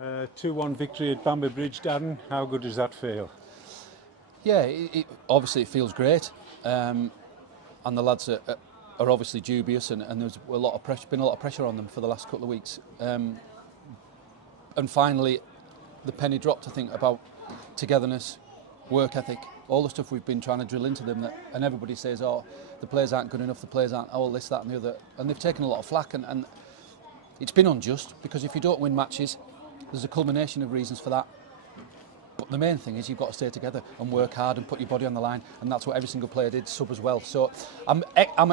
2-1 victory at Bamber Bridge, Darren. How good does that feel? Yeah, obviously it feels great, and the lads are obviously dubious, and there's been a lot of pressure on them for the last couple of weeks, and finally the penny dropped. I think about togetherness, work ethic, all the stuff we've been trying to drill into them, and everybody says, oh, the players aren't good enough, the players aren't, oh, this, that and the other, and they've taken a lot of flack, and it's been unjust, because if you don't win matches, there's a culmination of reasons for that. But the main thing is you've got to stay together and work hard and put your body on the line, and that's what every single player did, sub as well. So I'm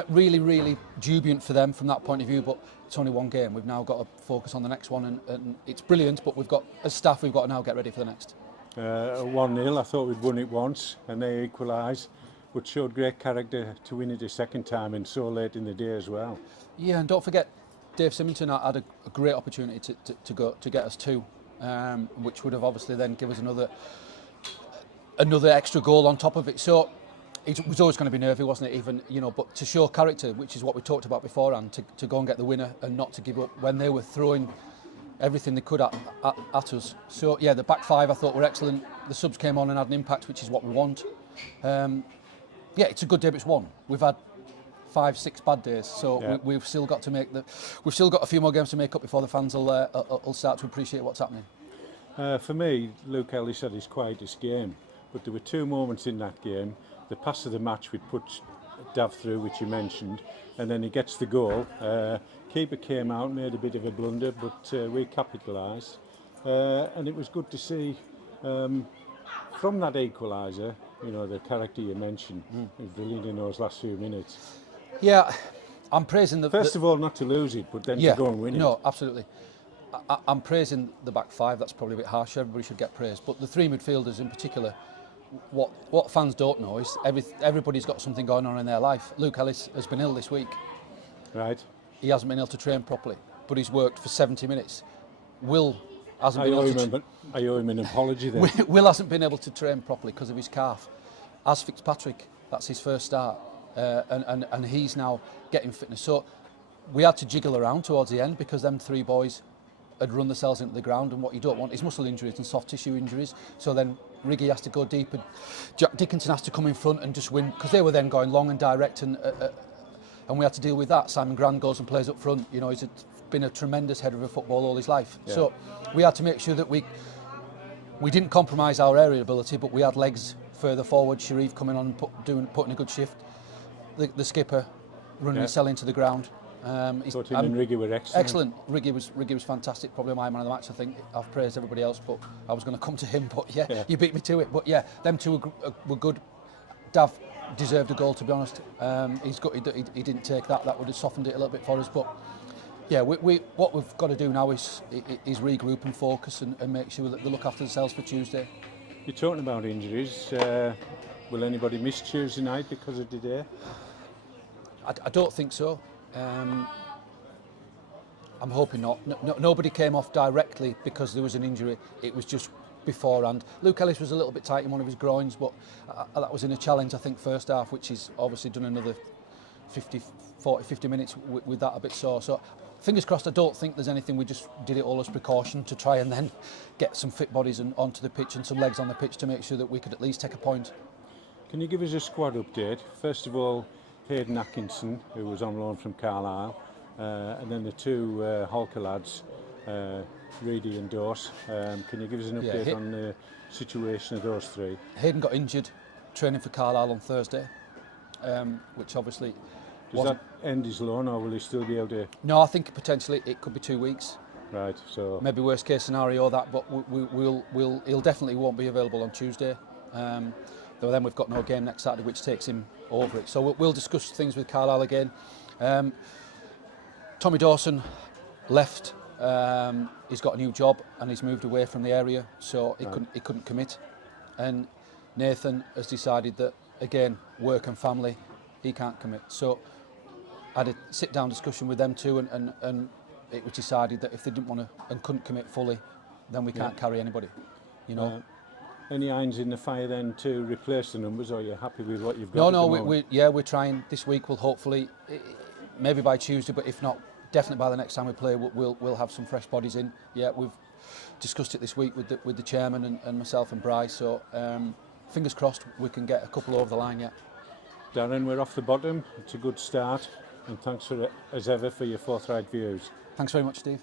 really, really jubilant for them from that point of view, but it's only one game. We've now got to focus on the next one, and it's brilliant, but we've got, as staff, we've got to now get ready for the next. 1-0, I thought we'd won it once, and they equalised, but showed great character to win it a second time, and so late in the day as well. Yeah, and don't forget, Dave Symington had a great opportunity to get us two, which would have obviously then give us another extra goal on top of it. So it was always going to be nervy, wasn't it? Even, you know, but to show character, which is what we talked about beforehand, to go and get the winner and not to give up when they were throwing everything they could at us. So yeah, the back five I thought were excellent. The subs came on and had an impact, which is what we want. Yeah, it's a good day, but it's one. We've had 5-6 bad days, so yeah. We've still got a few more games to make up before the fans will start to appreciate what's happening. For me, Luke Ellis had his quietest game, but there were two moments in that game. The pass of the match, we'd put Dav through, which you mentioned, and then he gets the goal. Keeper came out, made a bit of a blunder, but we capitalised, and it was good to see from that equaliser. You know, the character you mentioned, was brilliant in those last few minutes. Yeah, I'm praising the... First of all, not to lose it, but then to go and win it. No, absolutely. I'm praising the back five. That's probably a bit harsh. Everybody should get praise. But the three midfielders in particular, what fans don't know is everybody's got something going on in their life. Luke Ellis has been ill this week. Right. He hasn't been able to train properly, but he's worked for 70 minutes. Will hasn't I owe him an apology then. Will hasn't been able to train properly because of his calf. As Fitzpatrick, that's his first start. And he's now getting fitness. So we had to jiggle around towards the end because them three boys had run themselves into the ground, and what you don't want is muscle injuries and soft tissue injuries. So then Riggy has to go deep, and Jack Dickinson has to come in front and just win, because they were then going long and direct, and we had to deal with that. Simon Grand goes and plays up front. You know, he's been a tremendous header of football all his life. Yeah. So we had to make sure that we didn't compromise our aerial ability, but we had legs further forward. Sharif coming on and putting a good shift. The skipper running the cell into the ground. Thought him and Riggy were excellent. Excellent. Riggy was fantastic. Probably my man of the match. I think I've praised everybody else, but I was going to come to him. But yeah, you beat me to it. But yeah, them two were good. Dav deserved a goal, to be honest. He didn't take that. That would have softened it a little bit for us. But yeah, what we've got to do now is regroup and focus and make sure that they look after themselves for Tuesday. You're talking about injuries. Will anybody miss Tuesday night because of the day? I don't think so. I'm hoping not. Nobody came off directly because there was an injury. It was just beforehand. Luke Ellis was a little bit tight in one of his groins, but that was in a challenge, I think, first half, which he's obviously done another 50 minutes with that a bit sore. So fingers crossed. I don't think there's anything. We just did it all as precaution to try and then get some fit bodies onto the pitch and some legs on the pitch to make sure that we could at least take a point. Can you give us a squad update? First of all, Hayden Atkinson, who was on loan from Carlisle, and then the two Holker lads, Reedy and Dawes. Can you give us an update on the situation of those three? Hayden got injured training for Carlisle on Thursday, which obviously... Does that end his loan, or will he still be able to...? No, I think potentially it could be 2 weeks. Right, so... Maybe worst case scenario that, but he'll definitely won't be available on Tuesday. Though then we've got no game next Saturday, which takes him over it. So we'll discuss things with Carlisle again. Tommy Dawson left. He's got a new job and he's moved away from the area, so he couldn't commit. And Nathan has decided that, again, work and family, he can't commit. So I had a sit-down discussion with them two, and it was decided that if they didn't want to and couldn't commit fully, then we can't carry anybody. You know. Any irons in the fire then to replace the numbers, or are you happy with what you've got? No, we're trying this week. We'll hopefully, maybe by Tuesday, but if not, definitely by the next time we play, we'll have some fresh bodies in. Yeah, we've discussed it this week with the chairman and myself and Bryce. So fingers crossed we can get a couple over the line yet. Darren, we're off the bottom. It's a good start, and thanks for as ever for your forthright views. Thanks very much, Steve.